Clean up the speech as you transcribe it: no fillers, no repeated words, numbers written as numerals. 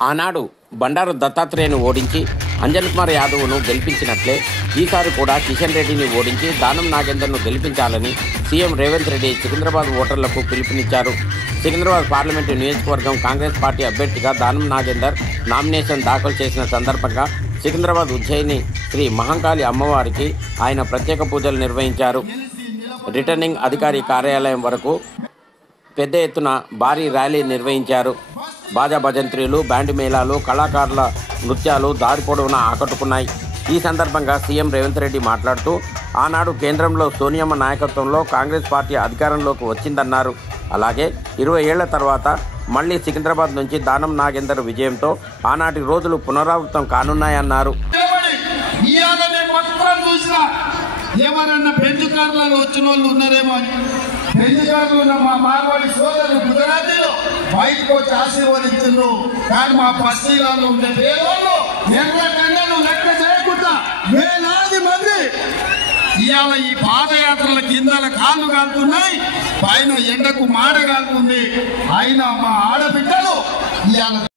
ఆనాడు బండారు దత్తాత్రేయను ఓడించి అంజన్ కుమార్ యాదవ్ను గెలిపించినట్లే ఈసారి కూడా కిషన్ రెడ్డిని ఓడించి దానం నాగేందర్ను గెలిపించాలని సీఎం రేవంత్ రెడ్డి సికింద్రాబాద్ ఓటర్లకు పిలుపునిచ్చారు. సికింద్రాబాద్ పార్లమెంటు నియోజకవర్గం కాంగ్రెస్ పార్టీ అభ్యర్థిగా దానం నాగేందర్ నామినేషన్ దాఖలు చేసిన సందర్భంగా సికింద్రాబాద్ ఉజ్జయిని శ్రీ మహంకాళి అమ్మవారికి ఆయన ప్రత్యేక పూజలు నిర్వహించారు. రిటర్నింగ్ అధికారి కార్యాలయం వరకు పెద్ద ఎత్తున భారీ ర్యాలీ నిర్వహించారు. బాజా భజంత్రీలు, బ్యాండ్ మేళాలు, కళాకారుల నృత్యాలు దారి పొడవునా ఆకట్టుకున్నాయి. ఈ సందర్భంగా సీఎం రేవంత్ రెడ్డి మాట్లాడుతూ ఆనాడు కేంద్రంలో సోనియమ్మ నాయకత్వంలో కాంగ్రెస్ పార్టీ అధికారంలోకి వచ్చిందన్నారు. అలాగే 20 ఏళ్ల తర్వాత మళ్లీ సికింద్రాబాద్ నుంచి దానం నాగేందర్ విజయంతో ఆనాటి రోజులు పునరావృతం కానున్నాయన్నారు. ఎవరన్నా పెంచుకారులలో వచ్చిన వాళ్ళు ఉన్నారేమో అని పెంచుకారులు ఉన్న మా మార్వాడి సోదరులు గుజరాతీలో బయటకు వచ్చి ఆశీర్వదించారు. కానీ మా పశ్చిమాల్లో ఉండే పేదవాళ్ళు ఎర్రగండను లెక్క చేయకుండా వేలాది మంది ఇవాళ ఈ పాదయాత్రల కిందల కాళ్ళు కాలుతున్నాయి, పైన ఎండకు మాడ కాలుతుంది. అయినా మా ఆడబిడ్డలు ఇవాళ